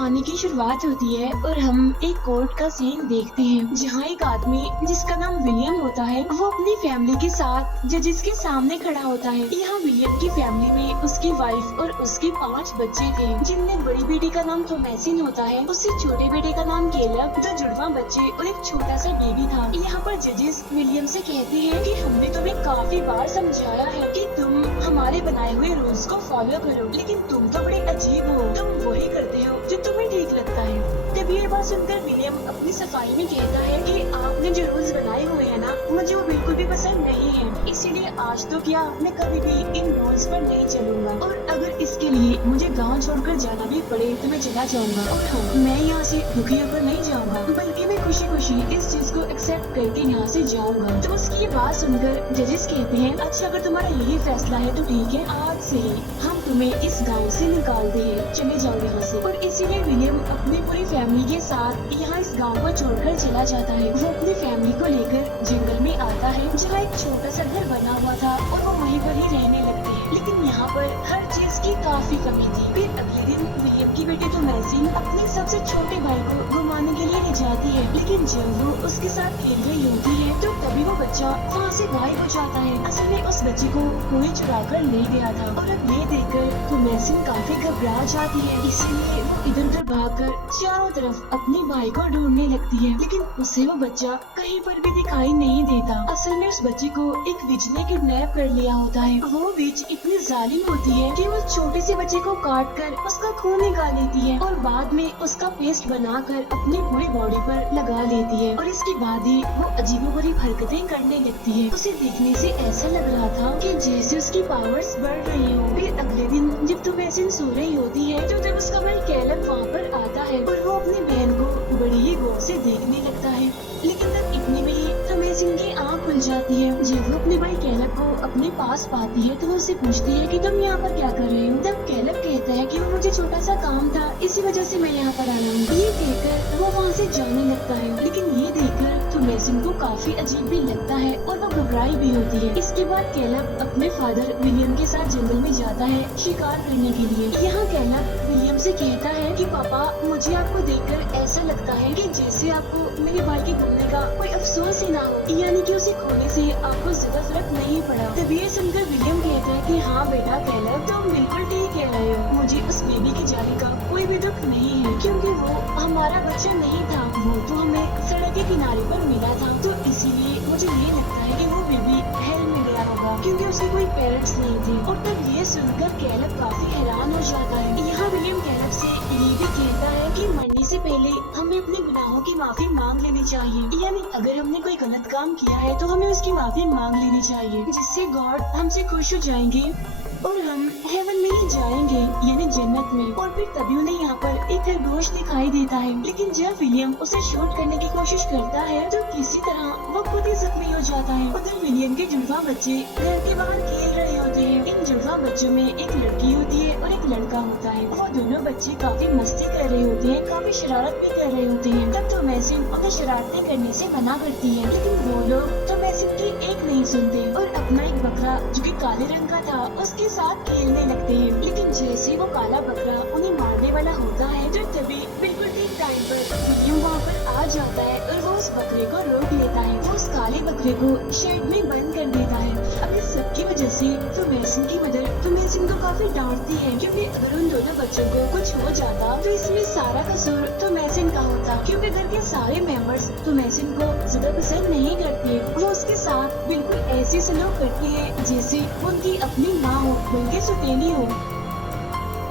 कहानी की शुरुआत होती है और हम एक कोर्ट का सीन देखते हैं जहाँ एक आदमी जिसका नाम विलियम होता है वो अपनी फैमिली के साथ जजेस के सामने खड़ा होता है। यहाँ विलियम की फैमिली में उसकी वाइफ और उसके 5 बच्चे थे, जिनमें बड़ी बेटी का नाम थॉमसिन होता है, उससे छोटे बेटे का नाम कैलब, 2 जुड़वा बच्चे और एक छोटा सा बेबी था। यहाँ पर जजेस विलियम से कहते हैं कि हमने तुम्हें काफी बार समझाया है कि तुम हमारे बनाए हुए रूल्स को फॉलो करो, लेकिन तुम तो बड़े अजीब हो, तुम वही करते हो जो तुम्हें ठीक लगता है। तब ये बात सुनकर विलियम अपनी सफाई में कहता है कि आपने जो रूल्स बनाए हुए हैं ना, मुझे वो बिल्कुल भी पसंद नहीं है, इसीलिए आज तो क्या मैं कभी भी इन रूल्स पर नहीं चलूंगा, और अगर इसके लिए मुझे गांव छोड़कर जाना भी पड़े तो मैं चला जाऊंगा। और हाँ, मैं यहाँ से दुखी होकर नहीं जाऊंगा, बल्कि मैं खुशी खुशी इस चीज को एक्सेप्ट करके यहाँ से जाऊंगा। तो उसकी ये बात सुनकर जजेस कहते हैं, अच्छा अगर तुम्हारा यही फैसला है तो ठीक है, आज से ही हम तुम्हें इस गांव से निकाल दे, चले जाओ यहाँ से। और इसीलिए विलियम अपनी पूरी फैमिली के साथ यहाँ इस गांव को छोड़कर चला जाता है। वो अपनी फैमिली को लेकर जंगल में आता है जहाँ एक छोटा सा घर बना हुआ था और वो वहीं पर ही रहने लगते हैं। लेकिन यहाँ पर हर चीज की काफी कमी थी। फिर अगले दिन विलियम की बेटी थॉमसिन अपने सबसे छोटे भाई को घुमाने के लिए ले जाती है, लेकिन जब वो उसके साथ खेल रही होती है तो तभी वो बच्चा वहाँ से गायब हो जाता है। असल में उस बच्चे को कोई चुरा कर ले गया था, और अब ये देखकर थॉमसिन काफी घबरा जाती है। इसीलिए वो इधर उधर भागकर चारों तरफ अपने भाई को ढूंढने लगती है, लेकिन उसे वो बच्चा कहीं पर भी दिखाई नहीं देता। असल में उस बच्चे को एक विच ने किडनैप कर लिया होता है। वो विच इतनी जालिम होती है कि वो छोटे से बच्चे को काट कर उसका खून निकाल लेती है और बाद में उसका पेस्ट बनाकर अपनी पूरी बॉडी पर लगा लेती है, और इसके बाद ही वो अजीबोगरीब हरकतें करने लगती है। उसे देखने से ऐसा लग रहा था कि जैसे उसकी पावर्स बढ़ रही हो। फिर अगले दिन जब थॉमसिन सो रही होती है तो जब उसका भाई कैलब वहाँ पर आता है और वो अपनी बहन को बड़ी ही गौर से देखने लगता है, लेकिन तब इतने में ही थॉमसिन की आँख खुल जाती है। जब वो अपने भाई कैलब को अपने पास पाती है तो वो उससे पूछती है कि तुम यहाँ पर क्या कर रहे हो। तब कैलब कहता है कि वो मुझे छोटा सा काम था, इसी वजह से मैं यहाँ पर आया हूँ। ये कहकर वो वहाँ से जाने लगता है, लेकिन ये देखकर थॉमसिन को काफी अजीब भी लगता है और वो घबराई भी होती है। इसके बाद कैलब अपने फादर विलियम के साथ जंगल में जाता है शिकार करने के लिए। यहाँ कैलब विलियम से कहता है कि पापा, मुझे आपको देखकर ऐसा लगता है कि जैसे आपको मेरे भाई के गुमने का कोई अफसोस ही ना हो, यानी कि उसे खोने से आपको ज्यादा फर्क नहीं पड़ा। तभी ये सुनकर विलियम कहता है कि हाँ बेटा कैलब, तुम बिल्कुल ठीक कह रहे हो, मुझे उस बेबी के जाने का कोई भी दुख नहीं है, क्योंकि वो हमारा बच्चा नहीं था, वो तो हमें सड़क के किनारे पर मिला था। तो इसीलिए मुझे ये लगता है कि वो बेबी हेल में गया होगा, क्योंकि उसके कोई पेरेंट्स नहीं थे। और तब ये सुनकर कैलब काफी हैरान हो जाता है। यहाँ विलियम कैलब से ये भी कहता है कि मरने से पहले हमें अपने गुनाहों की माफी मांग लेनी चाहिए, यानी अगर हमने कोई गलत काम किया है तो हमें उसकी माफी मांग लेनी चाहिए, जिससे गॉड हमसे खुश हो जाएंगे और हम हेवन में ही जाएंगे, यानी जन्नत में। और फिर तभी उन्हें यहाँ पर एक खरगोश दिखाई देता है, लेकिन जब विलियम उसे शूट करने की कोशिश करता है तो किसी तरह वो खुद ही जख्मी हो जाता है। उधर विलियम के जुड़वा बच्चे घर के बाहर खेल रहे होते हैं। इन जुड़वा बच्चों में एक लड़की होती है और एक लड़का होता है। वो दोनों बच्चे काफी मस्ती कर रहे होते हैं, काफी शरारत भी कर रहे होते हैं। तब थॉमसिन उन्हें शरारतें करने से मना करती है, लेकिन वो लोग थॉमसिन की एक नहीं सुनते और अपना एक बकरा जो कि काले रंग का था उसके साथ खेलने लगते हैं। लेकिन जैसे वो काला बकरा उन्हें मारने वाला होता है तो तभी बिल्कुल ठीक टाइम पर विलियम वहाँ पर आ जाता है और वो उस बकरे को रोक लेता है। वो उस काले बकरे को शेड में बंद कर देता है। अब इस सब की वजह से थॉमसिन की मदर थॉमसिन को काफी डांटती है, क्योंकि अगर उन दोनों बच्चों को कुछ हो जाता तो इसमें सारा कसूर थॉमसिन का होता, क्योंकि घर के सारे मेंबर्स थॉमसिन को ज्यादा पसंद नहीं करते। वो उसके साथ बिल्कुल ऐसे सलूक करते हैं जैसे उनकी अपनी माँ हो, बल्कि सुतेली हो।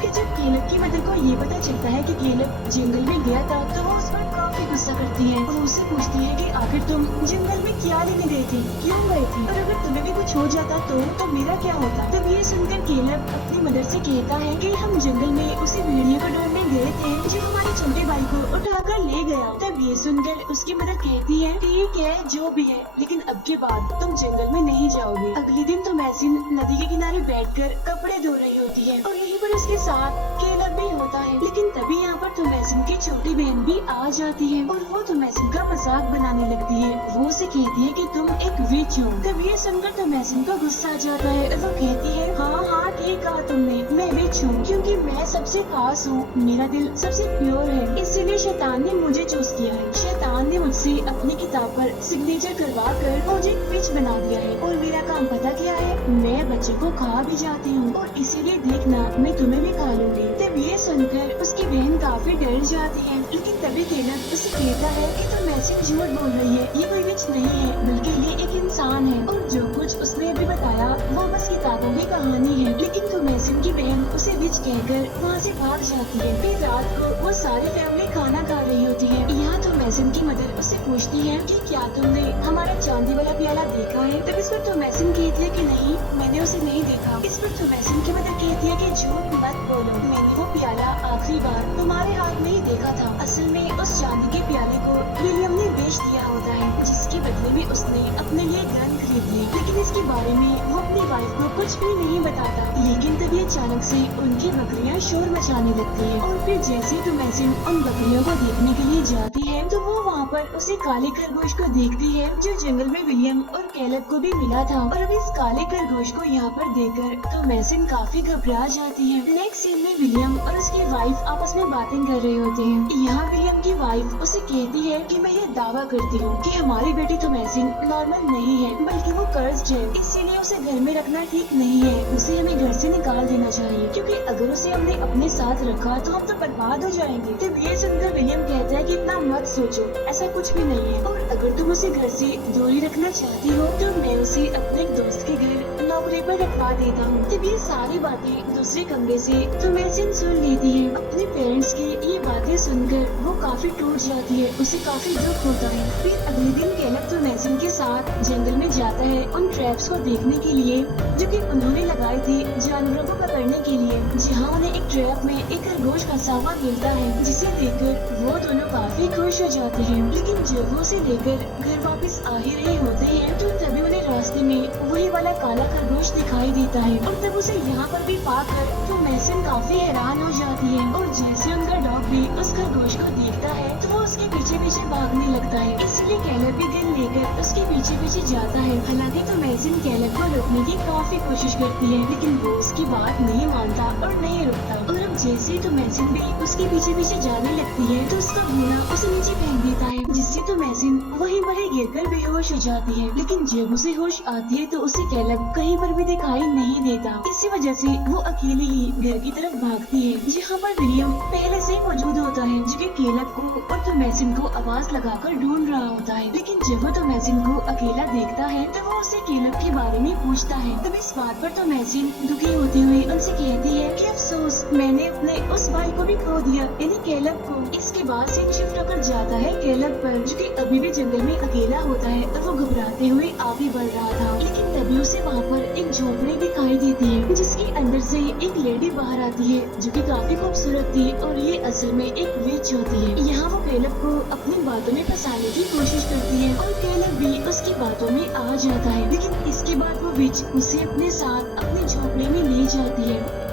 फिर जब कैलब की मदर को ये पता चलता है कि कैलब जंगल में गया था तो वो उस पर काफी गुस्सा करती है और उससे पूछती है कि आखिर तुम जंगल में क्या लेने गए थे, क्यों गए थे, और अगर तुम्हें भी कुछ हो जाता तो मेरा क्या होता। तब ये सुनकर कैलब अपनी मदर से कहता है कि हम जंगल में उसी भेड़िए को ढूंढने गए थे जो हमारे छोटे भाई को उठाकर ले गया। तब ये सुनकर उसकी मदर कहती है ठीक है जो भी है, लेकिन अब के बाद तुम जंगल में नहीं जाओगे। अगले दिन थॉमसिन नदी के किनारे बैठकर कपड़े धो रही होती है और यहीं पर उसके साथ कैलब भी होता है। लेकिन तभी यहाँ पर पर थॉमैसन की छोटी बहन भी आ जाती है और वो थॉमैसन का मजाक बनाने लगती है। वो उसे कहती है कि तुम एक विच हो। तब ये सुनकर थॉमैसन को गुस्सा आ जाता है और वो कहती है हाँ ठीक कहा तुमने, मैं विच हूँ क्योंकि मैं सबसे खास हूँ, मेरा दिल सबसे प्योर है, इसीलिए शैतान ने मुझे चूज किया है। शैतान ने मुझसे अपनी किताब पर सिग्नेचर करवा कर मुझे विच बना दिया है और मेरा काम पता क्या है, मैं बच्चे को खा भी जाती हूँ और इसीलिए देखना मैं तुम्हें भी खा लूंगी। तब ये सुनकर उसकी बहन काफी डर जाती है, लेकिन तभी कैलब उसे कहता है कि थॉमैसन झूठ बोल रही है, ये कोई विच नहीं है बल्कि ये एक इंसान है और जो कुछ उसने अभी बताया वो बस किताबों की कहानी है। लेकिन थॉमैसन की बहन उसे विच कहकर वहाँ से भाग जाती है। फिर रात को वो सारी फैमिली खाना खा रही होती है। यहाँ थॉमैसन की मदर उससे पूछती है कि क्या तुमने हमारा चांदी वाला प्याला देखा है? तब इस पर थॉमैसन कहती है कि नहीं, मैंने उसे नहीं देखा। इस पर थॉमैसन की मदर कहती है कि झूठ मत बोलो, मैंने वो प्याला आखिरी बार तुम्हारे हाथ में ही देखा था। असल में उस चांदी के प्याले को विलियम ने बेच दिया होता है, जिसके बदले में उसने अपने लिए गन खरीद ली। लेकिन इसके बारे में वो अपनी वाइफ को कुछ भी नहीं बताता। लेकिन तभी अचानक से उनकी बकरियां शोर मचाने लगती है और फिर जैसे ही थॉमैसन उन बकरियों को देखने के लिए जाती है तो वो वहाँ पर उसे काले खरगोश को देखती है जो जंगल में विलियम और कैलब को भी मिला था। और अब इस काले खरगोश को यहाँ पर देखकर थॉमैसन काफी घबरा जाती है। नेक्स्ट सीन में विलियम और उसकी वाइफ आपस में बातें कर रहे होते हैं। यहाँ विलियम की वाइफ उसे कहती है कि मैं ये दावा करती हूँ कि हमारी बेटी थॉमैसन नॉर्मल नहीं है बल्कि वो कर्स्ड है, इसीलिए उसे घर में रखना ठीक नहीं है, उसे हमें घर से निकाल देना चाहिए क्योंकि अगर उसे हमने अपने साथ रखा तो हम तो बर्बाद हो जाएंगे। तब ये सुनकर विलियम कहता है कि इतना मत सोचो, ऐसा कुछ भी नहीं है और अगर तुम उसे घर से दूरी रखना चाहती हो तो मैं उसे अपने एक दोस्त के घर नौकरी पर रखवा देता हूँ। तब ये सारी बातें दूसरे कमरे से थॉमैसन सुन लेती है। अपने पेरेंट्स की ये बातें सुनकर वो काफी टूट जाती है, उसे काफी दुख होता है। फिर अगले दिन कैलब थॉमैसन के साथ जंगल में जाता है उन ट्रैप्स को देखने के लिए जो कि उन्होंने लगाए थे जानवरों को पकड़ने के लिए, जहाँ उन्हें एक ट्रैप में एक खरगोश फंसा हुआ मिलता है, जिसे देखकर वो दोनों काफी खुश हो जाते हैं। लेकिन जब वो उसे लेकर घर वापस आ ही रहे होते हैं तो तभी उन्हें रास्ते में वही वाला काला खरगोश दिखाई देता है और तब उसे यहाँ पर भी पाकर थॉमैसन काफी हैरान हो जाती है और जैसे उनका डॉग भी उस खरगोश को देखता है तो वो उसके पीछे पीछे भागने लगता है। इसलिए कैलब भी गन लेकर उसके पीछे पीछे जाता है। हालांकि थॉमैसन कैलब को रोकने की काफी कोशिश करती है लेकिन वो उसकी बात नहीं मानता और नहीं रुकता। और अब जैसे ही थॉमैसन भी उसके पीछे पीछे जाने लगती है तो उसका घोड़ा उसे नीचे फेंक देता है, जिससे थॉमैसन वहीं पर ही गिरकर बेहोश हो जाती है। लेकिन जब उसे होश आती है तो उसे कैलब कहीं पर भी दिखाई नहीं देता। इसी वजह से वो अकेली ही घर की तरफ भागती है, जहाँ पर विलियम पहले से मौजूद होता है जो कि कैलब को और थॉमैसन को आवाज लगाकर ढूंढ रहा होता है। लेकिन जब वो थॉमैसन को अकेला देखता है तो वो उसे कैलब के बारे में पूछता है। तब इस बात पर थॉमैसन दुखी होते हुए उनसे कहती है कि अफसोस, मैंने अपने उस भाई को भी खो दिया, यानी कैलब को। इसके बाद सीन शिफ्ट होकर जाता है कैलब पर जो कि अभी भी जंगल में अकेला होता है और वो घबराते हुए आगे बढ़ रहा था। लेकिन तभी उसे वहाँ पर एक झोपड़ी दिखाई देती है जिसके अंदर से एक लेडी बाहर आती है जो कि काफी खूबसूरत थी और ये असल में एक विच होती है। यहाँ वो कैलब को अपनी बातों में फंसाने की कोशिश करती है और कैलब भी उसकी बातों में आ जाता है। लेकिन इसके बाद वो विच उसे अपने साथ अपनी झोपड़ी में ले जाती है।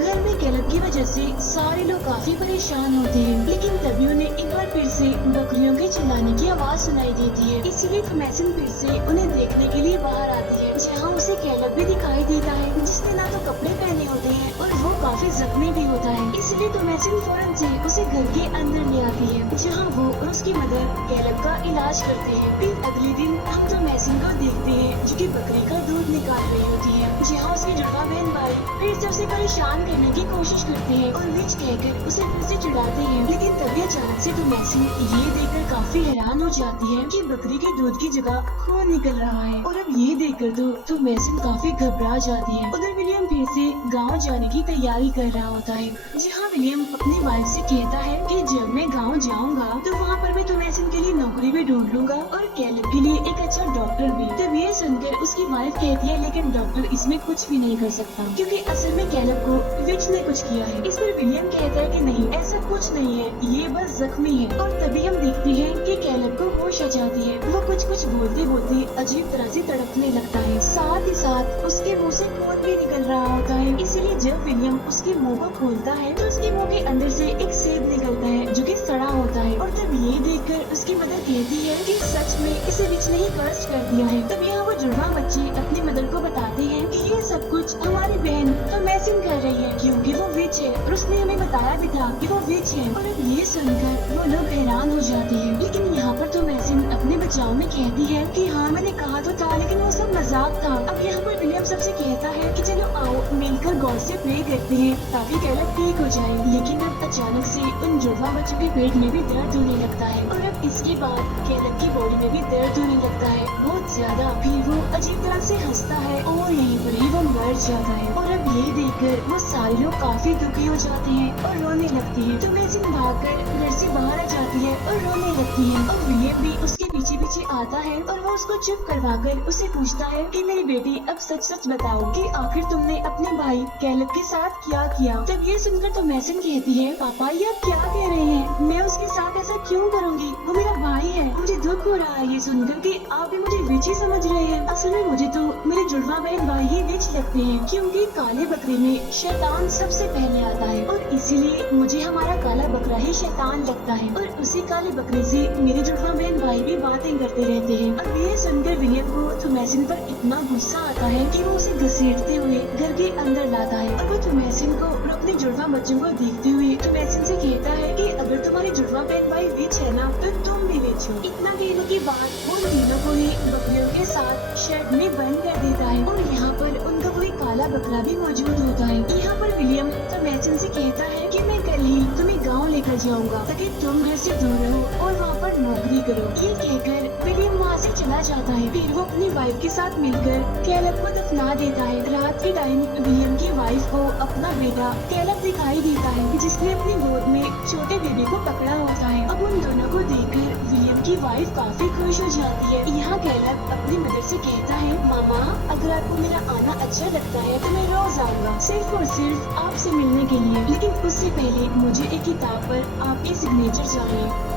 घर में कैलब की वजह से सारे लोग काफी परेशान होते हैं, लेकिन तभी उन्हें एक बार फिर से बकरियों के चिल्लाने की आवाज सुनाई देती है। इसीलिए थॉमैसन फिर से उन्हें देखने के लिए बाहर आती है, जहाँ उसे कैलब भी दिखाई देता है जिसने ना तो कपड़े पहने होते हैं और वो काफी जख्मी भी होता है। इसलिए थॉमैसन फौरन से उसे घर के अंदर ले आती है, जहाँ वो और उसकी मदर कैलब का इलाज करते हैं। फिर अगले दिन हम थॉमैसन को देखते हैं जो कि बकरी का दूध निकाल रही होती है, जहाँ उसकी जुड़वा बहन भाई फिर से उसे परेशान करने की कोशिश करते हैं और विच कहकर उसे फिर से चिढ़ाते हैं। लेकिन तभी अचानक से थॉमैसन ये देखकर काफी हैरान हो जाती है कि बकरी के दूध की जगह खून निकल रहा है और अब ये देखकर तो थॉमैसन काफी घबरा जाती है। उधर विलियम फिर से गांव जाने की तैयारी कर रहा होता है, जहाँ विलियम अपनी वाइफ से कहता है कि जब मैं गाँव जाऊँगा तो वहाँ पर मैं थॉमैसन के लिए नौकरी भी ढूंढ लूंगा और कैलब के लिए एक अच्छा डॉक्टर भी। तब ये सुनकर उसकी वाइफ कहती है लेकिन डॉक्टर इसमें कुछ भी नहीं कर सकता क्योंकि असल में कैलब को विच ने कुछ किया है। इस पर विलियम कहता है कि नहीं, ऐसा कुछ नहीं है, ये बस जख्मी है। और तभी हम देखते हैं कि कैलब को होश आ जाती है। वो कुछ कुछ बोलते बोलते अजीब तरह से तड़पने लगता है, साथ ही साथ उसके मुंह से खून भी निकल रहा होता है। इसलिए जब विलियम उसके मुंह को खोलता है तो उसके मुंह के अंदर से एक सेब उसकी मदर कहती है कि सच में इसे विच ने ही कर्स कर दिया है। तब यहाँ वो जुड़वा बच्चे अपनी मदर को बताते हैं कि ये सब कुछ हमारी बहन तो मैसिन कर रही है, क्योंकि वो विच है और उसने हमें बताया भी था कि वो विच है। और अब ये सुनकर वो लोग हैरान हो जाते हैं। लेकिन यहाँ पर तो मैसिन अपने बचाव में कहती है कि हाँ मैंने कहा तो था, लेकिन वो सब मजाक था। अब यहाँ पर विलियम सबसे कहता है कि चलो आओ मिलकर गॉड से प्रे करते हैं ताकि कैलेब ठीक हो जाए। लेकिन अब अचानक से उन जुड़वा बच्चों के पेट में भी दर्द होने लगता है और अब इसके बाद कैलेब की बॉडी में भी दर्द होने लगता है बहुत ज्यादा। फिर वो अजीब तरह से हंसता है और यहीं पर ही वो मर जाता है। और अब ये देखकर वो सारे लोग काफी दुखी हो जाते हैं और रोने लगते हैं। तो मैसिन भागकर घर से बाहर आ जाती है और रोने लगती है और विलियम भी उसके पीछे पीछे आता है और वो उसको चुप करवाकर उसे पूछता है कि मेरी बेटी अब सच सच बताओ कि आखिर तुमने अपने भाई कैलेब के साथ क्या किया। तब ये सुनकर तो मैसिन कहती है पापा ये आप क्या कह रहे हैं, मैं उसके साथ ऐसा क्यों करूँगी, वो मेरा भाई है। मुझे दुख हो रहा है ये सुनकर कि आप भी मुझे विच ही समझ रहे हैं। असल में मुझे तो मेरे जुड़वा बहन भाई ही विच लगते हैं, क्योंकि काले बकरे में शैतान सबसे पहले आता है और इसीलिए मुझे हमारा काला बकरा ही शैतान लगता है। और उसी काले बकरे से मेरे जुड़वा बहन भाई भी बातें करते रहते हैं। अब ये सुनकर विलियम को थॉमैसिन पर इतना गुस्सा आता है कि वो उसे घसीटते हुए घर के अंदर लाता है। और वो थॉमैसिन को और अपने जुड़वा बच्चों को देखते हुए थॉमैसिन से कहता है कि अगर तुम्हारे जुड़वा बहन भाई विच है ना तो तुम भी विच हो। इतना कहने के बाद वो उन तीनों को ही बकरियों के साथ शेड में बंद कर देता है और यहाँ पर उनका कोई काला बकरा भी मौजूद होता है। यहाँ पर विलियम थॉमैसिन से कहता है कि मैं कल ही तुम्हें गाँव लेकर जाऊंगा ताकि तुम घर से दूर रहो और वहाँ पर नौकरी करो। ये कहकर विलियम वहाँ से चला जाता है। फिर वो अपनी वाइफ के साथ मिलकर कैलेब को दफना देता है। रात के टाइम विलियम की वाइफ को अपना बेटा कैलेब दिखाई देता है जिसने अपनी गोद में छोटे बेबी को पकड़ा होता है। अब उन दोनों को देखकर विलियम की वाइफ काफी खुश हो जाती है। यहाँ कैलेब अपनी मदर से कहता है मामा अगर आपको मेरा आना अच्छा लगता है तो मैं रोज आऊंगा सिर्फ और सिर्फ आपसे मिलने के लिए, लेकिन उससे पहले मुझे एक किताब पर आपकी सिग्नेचर चाहिए।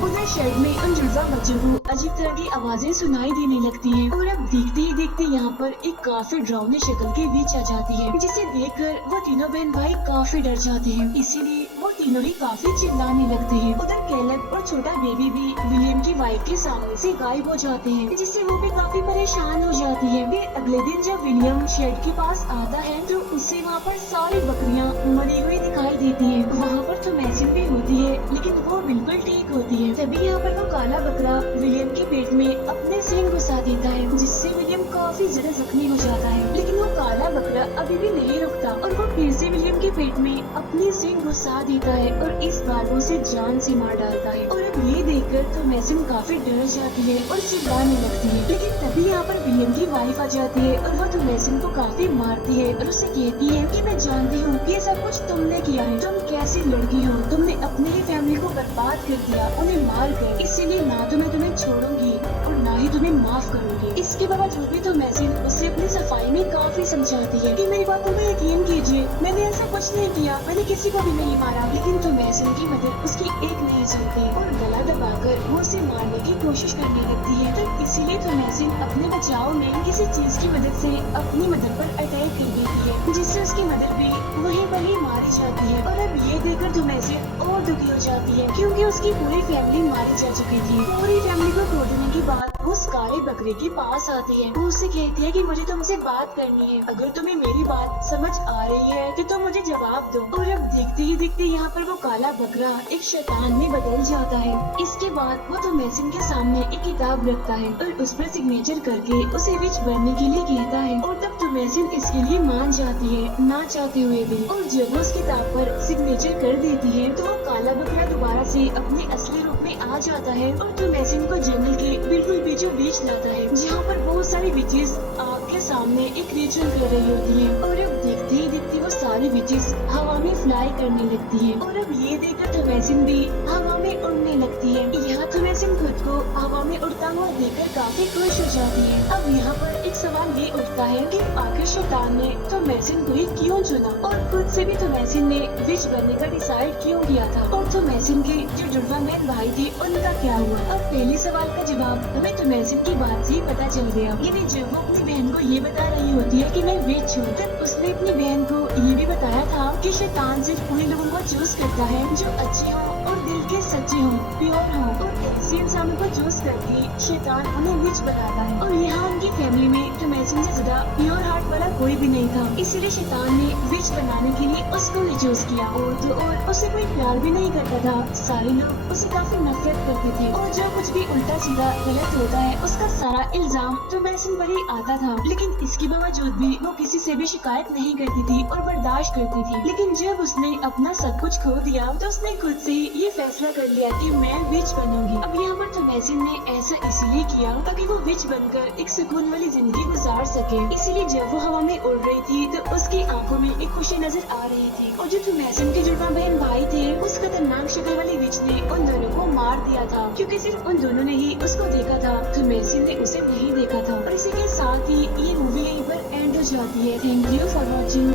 उधर शेड में उन जुड़वा बच्चों को अजीब तरह की आवाजें सुनाई देने लगती हैं और अब देखते ही देखते यहाँ पर एक काफी डरावनी शक्ल की विच आ जाती है जिसे देखकर वो तीनों बहन भाई काफी डर जाते हैं। इसीलिए वो तीनों ही काफी चिल्लाने लगते हैं। उधर कैलेब और छोटा बेबी भी विलियम की वाइफ के सामने से गायब हो जाते हैं जिससे वो भी काफी परेशान हो जाती है। फिर अगले दिन जब विलियम शेड के पास आता है तो उसे वहाँ पर सारी बकरियाँ मरी हुई दिखाई देती है। वहाँ पर तो मैसिन भी होती है लेकिन वो बिल्कुल ठीक होती है। तभी यहाँ पर वो काला बकरा विलियम के पेट में अपने सींग घुसा देता है जिससे विलियम काफी ज्यादा जख्मी हो जाता है। लेकिन वो काला बकरा अभी भी नहीं रुकता और वो फिर से विलियम के पेट में अपनी सींग घुसा देता है और इस बार वो उसे जान से मार डालता है। और अब ये देखकर तो मैसिन काफी डर जाती है और चिल्लाने लगती है। लेकिन तभी यहाँ पर विलियम की वाइफ आ जाती है और वो तो मैसिन को काफी मारती है और उसे कहती है कि मैं जानती हूँ कि ये सब कुछ तुमने किया है, तुम कैसी लड़की हो, तुमने अपने ही फैमिली को बर्बाद कर दिया, उन्हें मार कर, इसीलिए ना तो मैं तुम्हें छोड़ूंगी और ना ही तुम्हें माफ करूंगी। इसके बावजूद भी तो मैसिन उसे अपनी सफाई में काफी समझाती है कि मेरी बातों पर यकीन कीजिए, मैंने ऐसा कुछ नहीं किया, मैंने किसी को भी नहीं मारा। लेकिन तो मैसिन की मदद उसकी एक नहीं सुनती और गला दबाकर वो उसे मारने की कोशिश करने लगती है। तो इसीलिए तो मैसिन अपने बचाव में किसी चीज की मदद से अपनी मदर पर अटैक कर देती है जिससे उसकी मदर भी वहीं पर ही मारी जाती है। और अब ये देखकर तो मैसिन और दुखी हो जाती है क्योंकि उसकी पूरी फैमिली मारी जा चुकी थी। पूरी फैमिली को तोड़ने के बाद वो उस काले बकरे के पास आती है। वो उससे कहती है कि मुझे तुमसे बात करनी है, अगर तुम्हें मेरी बात समझ आ रही है तो तुम मुझे जवाब दो। और अब देखते ही देखते यहाँ पर वो काला बकरा एक शैतान में बदल जाता है। इसके बाद वो तो मैसिन के सामने एक किताब रखता है और उस पर सिग्नेचर करके उसे विच बनने के लिए कहता है। और तब तो मैसिन इसके लिए मान जाती है ना चाहते हुए भी। और जब वो उस किताब पर सिग्नेचर कर देती है तो वो काला बकरा दोबारा से अपने असली रूप में आ जाता है और तो मैसिन को जंगल के बिल्कुल बीचों बीच लाता है जहाँ पर बहुत सारी विचेस आग के सामने एक रिचुअल कर रही होती है। और अब देखते ही देखते वो सारी विचेस हवा में फ्लाई करने लगती है। और अब ये देखकर तो मैसिन भी हवा में उड़ने लगती है। यहाँ तो मैसिन खुद को हवा में उड़ता हुआ देखकर काफी खुश हो जाती है। अब यहाँ पर एक सवाल ये उठता है कि आखिर शैतान ने तो मैसिन को ही क्यों चुना और खुद से भी तो मैसिन ने विच बनने का डिसाइड क्यों किया था। और तो मैसिन के जो जुड़वा बहन भाई थे उनका क्या हुआ। अब पहले सवाल का जवाब हमें तो मैसिन की बात से ही पता चल गया। यानी जब वो अपनी बहन को वो ये बता रही होती है कि मैं विच हूँ, तब उसने अपनी बहन को ये भी बताया था कि शैतान सिर्फ उन्हीं लोगों को चूज करता है जो अच्छे हों और दिल के सच्चे हों, प्योर हों, और ऐसे इंसानों को चूज करके शैतान उन्हें विच बनाता है। और यहाँ उनकी फैमिली में टोमेसन से ज्यादा प्योर हार्ट वाला कोई भी नहीं था, इसलिए शैतान ने विच बनाने के लिए उसको ही चूज किया। और तो और उसे कोई प्यार भी नहीं करता था, सारे लोग उसे काफी नफरत करते थे, और जो कुछ भी उल्टा सीधा गलत होता है उसका सारा इल्जाम टोमेसन पर ही आता था। लेकिन इसके बावजूद भी वो किसी से भी शिकायत नहीं करती थी और बर्दाश्त करती थी। लेकिन जब उसने अपना सब कुछ खो दिया तो उसने खुद से ही ये फैसला कर लिया कि मैं विच बनूंगी। अब यहाँ पर टोमेसन ने ऐसा इसलिए किया ताकि वो विच बनकर एक सुकून वाली जिंदगी गुजार सके। इसीलिए जब वो हवा में उड़ रही थी तो उसकी आंखों में एक खुशी नजर आ रही थी, और जो टोमेसन के जुड़वा बहन भाई थे उस खतरनाक शक्ल वाली विच ने उन दोनों को मार दिया था, क्योंकि सिर्फ उन दोनों ने ही उसको देखा था, टोमेसन ने उसे नहीं देखा था। और इसी के साथ ही ये मूवी यहीं पर एंड हो जाती है। Thank you for watching.